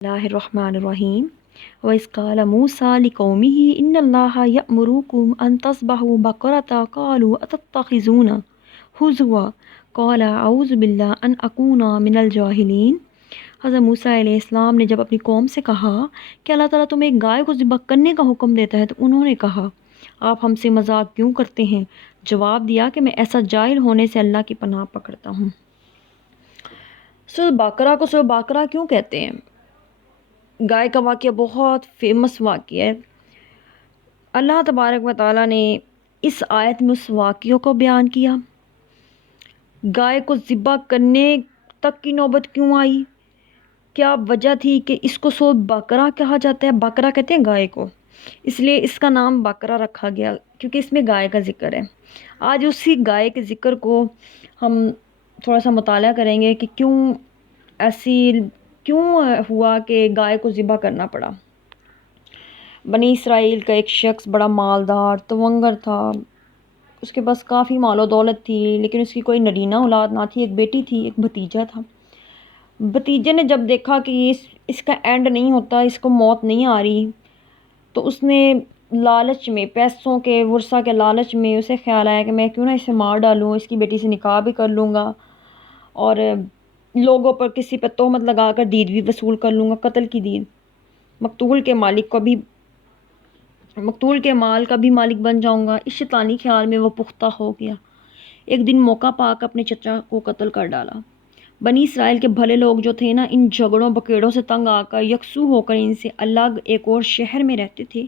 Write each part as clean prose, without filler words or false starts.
اللہ الرحمن الرحیم وَإِذْ قَالَ مُوسَىٰ لِقَوْمِهِ إِنَّ اللَّهَ يَأْمُرُكُمْ أَن تَذْبَحُوا بَقَرَةً قَالُوا أَتَتَّخِذُونَ هُزُوًا قَالَ أَعُوذُ بِاللَّهِ أَنْ أَكُونَ مِنَ الْجَاهِلِينَ۔ حضرت موسیٰ علیہ السلام نے جب اپنی قوم سے کہا کہ اللہ تعالیٰ تمہیں ایک گائے کو ذبح کرنے کا حکم دیتا ہے تو انہوں نے کہا آپ ہم سے مذاق کیوں کرتے ہیں؟ جواب دیا کہ میں ایسا جاہل ہونے سے اللہ کی پناہ پکڑتا ہوں۔ سورۃ بقرہ کو سورۃ بقرہ کیوں کہتے ہیں؟ گائے کا واقعہ بہت فیمس واقعہ ہے۔ اللہ تبارک و تعالیٰ نے اس آیت میں اس واقعوں کو بیان کیا۔ گائے کو ذبح کرنے تک کی نوبت کیوں آئی؟ کیا وجہ تھی کہ اس کو سورۃ بقرہ کہا جاتا ہے؟ بقرہ کہتے ہیں گائے کو، اس لیے اس کا نام بقرہ رکھا گیا کیونکہ اس میں گائے کا ذکر ہے۔ آج اسی گائے کے ذکر کو ہم تھوڑا سا مطالعہ کریں گے کہ کیوں ہوا کہ گائے کو ذبح کرنا پڑا۔ بنی اسرائیل کا ایک شخص بڑا مالدار تونگر تھا، اس کے پاس کافی مال و دولت تھی، لیکن اس کی کوئی نرینہ اولاد نہ تھی۔ ایک بیٹی تھی، ایک بھتیجا تھا۔ بھتیجے نے جب دیکھا کہ اس کا اینڈ نہیں ہوتا، اس کو موت نہیں آ رہی، تو اس نے لالچ میں، پیسوں کے ورثہ کے لالچ میں اسے خیال آیا کہ میں کیوں نہ اسے مار ڈالوں، اس کی بیٹی سے نکاح بھی کر لوں گا اور لوگوں پر کسی پہ تہمت لگا کر دید بھی وصول کر لوں گا، قتل کی دید۔ مقتول کے مال کا بھی مالک بن جاؤں گا۔ اس شیطانی خیال میں وہ پختہ ہو گیا۔ ایک دن موقع پا کر اپنے چچا کو قتل کر ڈالا۔ بنی اسرائیل کے بھلے لوگ جو تھے نا، ان جھگڑوں بکیڑوں سے تنگ آ کر یکسو ہو کر ان سے الگ ایک اور شہر میں رہتے تھے۔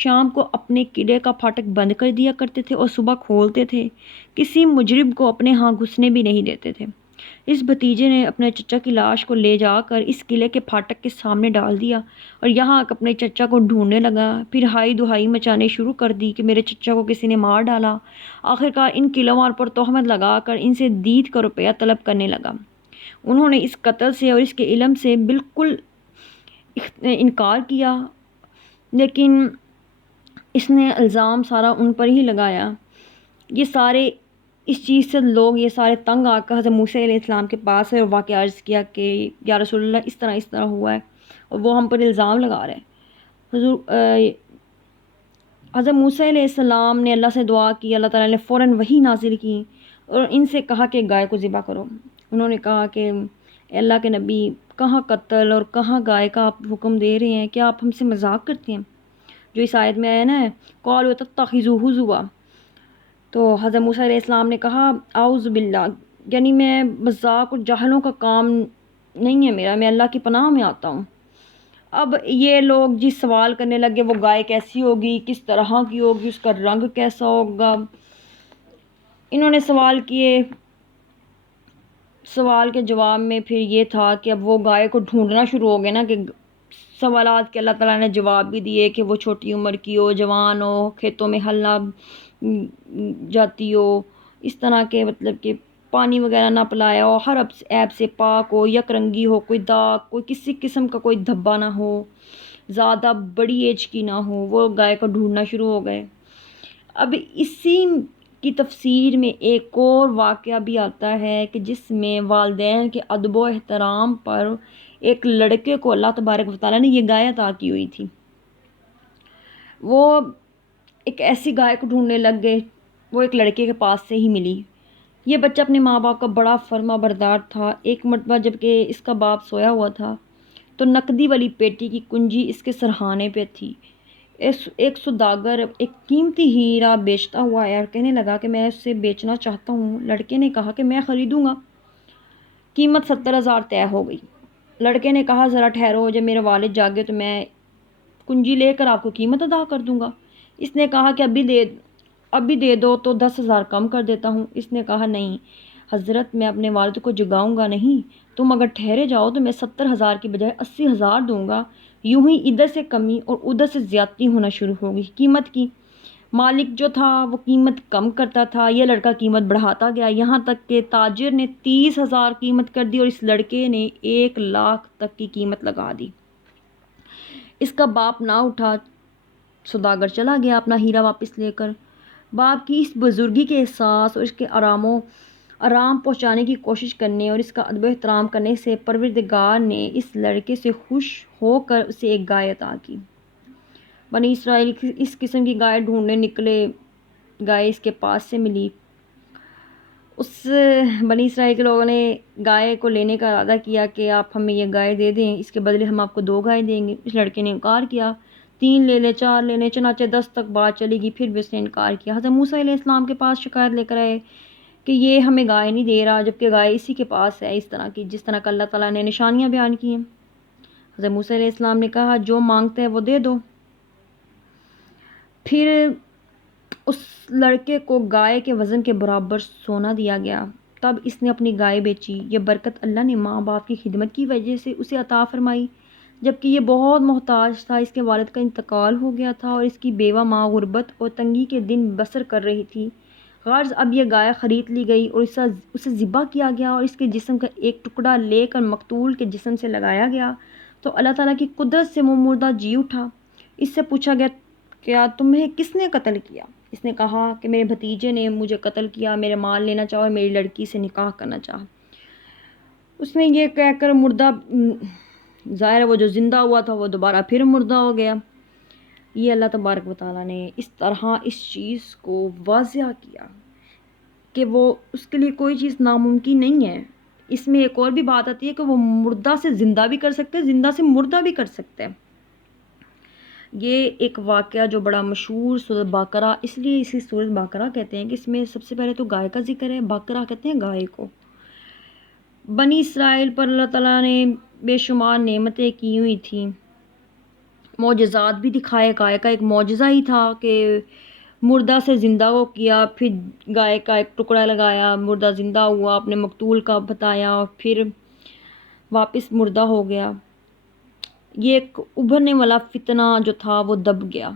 شام کو اپنے قلعے کا پھاٹک بند کر دیا کرتے تھے اور صبح کھولتے تھے۔ کسی مجرم کو اپنے ہاں گھسنے بھی نہیں دیتے تھے۔ اس بھتیجے نے اپنے چچا کی لاش کو لے جا کر اس قلعے کے پھاٹک کے سامنے ڈال دیا اور یہاں اپنے چچا کو ڈھونڈنے لگا۔ پھر ہائی دہائی مچانے شروع کر دی کہ میرے چچا کو کسی نے مار ڈالا۔ آخرکار ان قلعوں پر تہمت لگا کر ان سے دید کا روپیہ طلب کرنے لگا۔ انہوں نے اس قتل سے اور اس کے علم سے بالکل انکار کیا، لیکن اس نے الزام سارا ان پر ہی لگایا۔ یہ سارے اس چیز سے لوگ یہ سارے تنگ آ کر حضرت موسیٰ علیہ السلام کے پاس ہے اور واقعہ عرض کیا کہ یا رسول اللہ اس طرح ہوا ہے اور وہ ہم پر الزام لگا رہے ہیں۔ حضرت موسیٰ علیہ السلام نے اللہ سے دعا کی، اللہ تعالیٰ نے فوراً وحی نازل کی اور ان سے کہا کہ گائے کو ذبح کرو۔ انہوں نے کہا کہ اے اللہ کے نبی، کہاں قتل اور کہاں گائے کا آپ حکم دے رہے ہیں؟ کیا آپ ہم سے مذاق کرتے ہیں؟ جو اس آیت میں آیا نا، قالوا تتخذوہ ہزوا، تو حضرت موسیٰ علیہ السلام نے کہا اعوذ باللہ، یعنی میں مذاق اور جاہلوں کا کام نہیں ہے میرا، میں اللہ کی پناہ میں آتا ہوں۔ اب یہ لوگ جس سوال کرنے لگے وہ گائے کیسی ہوگی، کس طرح کی ہوگی، اس کا رنگ کیسا ہوگا۔ انہوں نے سوال کیے، سوال کے جواب میں پھر یہ تھا کہ اب وہ گائے کو ڈھونڈنا شروع ہو گئے نا، کہ سوالات کے اللہ تعالیٰ نے جواب بھی دیے کہ وہ چھوٹی عمر کی ہو، جوان ہو، کھیتوں میں ہل نہ جاتی ہو، اس طرح کے مطلب کہ پانی وغیرہ نہ پلایا ہو، ہر عیب سے پاک ہو، یک رنگی ہو، کوئی داغ، کوئی کسی قسم کا کوئی دھبا نہ ہو، زیادہ بڑی ایج کی نہ ہو۔ وہ گائے کو ڈھونڈنا شروع ہو گئے۔ اب اسی کی تفسیر میں ایک اور واقعہ بھی آتا ہے کہ جس میں والدین کے ادب و احترام پر ایک لڑکے کو اللہ تبارک و تعالیٰ نے یہ گائے عطا کی ہوئی تھی۔ وہ ایک ایسی گائے کو ڈھونڈنے لگ گئے، وہ ایک لڑکے کے پاس سے ہی ملی۔ یہ بچہ اپنے ماں باپ کا بڑا فرما بردار تھا۔ ایک مرتبہ جب کہ اس کا باپ سویا ہوا تھا تو نقدی والی پیٹی کی کنجی اس کے سرہانے پہ تھی۔ ایک سوداگر ایک قیمتی ہیرا بیچتا ہوا آیا اور کہنے لگا کہ میں اسے بیچنا چاہتا ہوں۔ لڑکے نے کہا کہ میں خریدوں گا۔ قیمت 70,000 طے ہو گئی۔ لڑکے نے کہا ذرا ٹھہرو، جب میرے والد جاگے تو میں کنجی لے کر آپ کو قیمت ادا کر دوں گا۔ اس نے کہا کہ ابھی دے دو تو 10,000 کم کر دیتا ہوں۔ اس نے کہا نہیں حضرت، میں اپنے والد کو جگاؤں گا نہیں، تم اگر ٹھہرے جاؤ تو میں 70,000 کی بجائے 80,000 دوں گا۔ یوں ہی ادھر سے کمی اور ادھر سے زیادتی ہونا شروع ہوگی قیمت کی۔ مالک جو تھا وہ قیمت کم کرتا تھا، یہ لڑکا قیمت بڑھاتا گیا، یہاں تک کہ تاجر نے 30,000 قیمت کر دی اور اس لڑکے نے 1,00,000 تک کی قیمت لگا دی۔ اس کا باپ نہ اٹھا، سوداگر چلا گیا اپنا ہیرا واپس لے کر۔ باپ کی اس بزرگی کے احساس اور اس کے آرام و آرام پہنچانے کی کوشش کرنے اور اس کا ادب و احترام کرنے سے پروردگار نے اس لڑکے سے خوش ہو کر اسے ایک گائے عطا کی۔ بنی اسرائیل اس قسم کی گائے ڈھونڈنے نکلے، گائے اس کے پاس سے ملی۔ اس بنی اسرائیل کے لوگوں نے گائے کو لینے کا ارادہ کیا کہ آپ ہمیں یہ گائے دے دیں، اس کے بدلے ہم آپ کو 2 گائے دیں گے۔ اس لڑکے نے انکار کیا، 3 لے لے، 4 لے لے، چنانچہ 10 تک بات چلی گئی، پھر بھی اس نے انکار کیا۔ حضرت موسیٰ علیہ السلام کے پاس شکایت لے کر آئے کہ یہ ہمیں گائے نہیں دے رہا، جبکہ گائے اسی کے پاس ہے، اس طرح کی جس طرح کہ اللہ تعالیٰ نے نشانیاں بیان کی ہیں۔ حضرت موسیٰ علیہ السلام نے کہا جو مانگتے ہیں وہ دے دو۔ پھر اس لڑکے کو گائے کے وزن کے برابر سونا دیا گیا، تب اس نے اپنی گائے بیچی۔ یہ برکت اللہ نے ماں باپ کی خدمت کی وجہ سے اسے عطا فرمائی، جبکہ یہ بہت محتاج تھا۔ اس کے والد کا انتقال ہو گیا تھا اور اس کی بیوہ ماں غربت اور تنگی کے دن بسر کر رہی تھی۔ غرض اب یہ گائے خرید لی گئی اور اسے ذبح کیا گیا اور اس کے جسم کا ایک ٹکڑا لے کر مقتول کے جسم سے لگایا گیا تو اللہ تعالیٰ کی قدرت سے وہ مردہ جی اٹھا۔ اس سے پوچھا گیا کیا تمہیں کس نے قتل کیا؟ اس نے کہا کہ میرے بھتیجے نے مجھے قتل کیا، میرے مال لینا چاہا اور میری لڑکی سے نکاح کرنا چاہا۔ اس نے یہ کہہ کر مردہ، ظاہر ہے وہ جو زندہ ہوا تھا وہ دوبارہ پھر مردہ ہو گیا۔ یہ اللہ تبارک و تعالیٰ نے اس طرح اس چیز کو واضح کیا کہ وہ اس کے لیے کوئی چیز ناممکن نہیں ہے۔ اس میں ایک اور بھی بات آتی ہے کہ وہ مردہ سے زندہ بھی کر سکتے ہیں، زندہ سے مردہ بھی کر سکتے ہیں۔ یہ ایک واقعہ جو بڑا مشہور سورۃ بقرہ، اس لیے اسی سورۃ بقرہ کہتے ہیں کہ اس میں سب سے پہلے تو گائے کا ذکر ہے، بقرہ کہتے ہیں گائے کو۔ بنی اسرائیل پر اللہ تعالیٰ نے بے شمار نعمتیں کی ہوئی تھیں، معجزات بھی دکھائے۔ گائے کا ایک معجزہ ہی تھا کہ مردہ سے زندہ کو کیا، پھر گائے کا ایک ٹکڑا لگایا، مردہ زندہ ہوا، اپنے مقتول کا بتایا اور پھر واپس مردہ ہو گیا۔ یہ ایک ابھرنے والا فتنہ جو تھا وہ دب گیا۔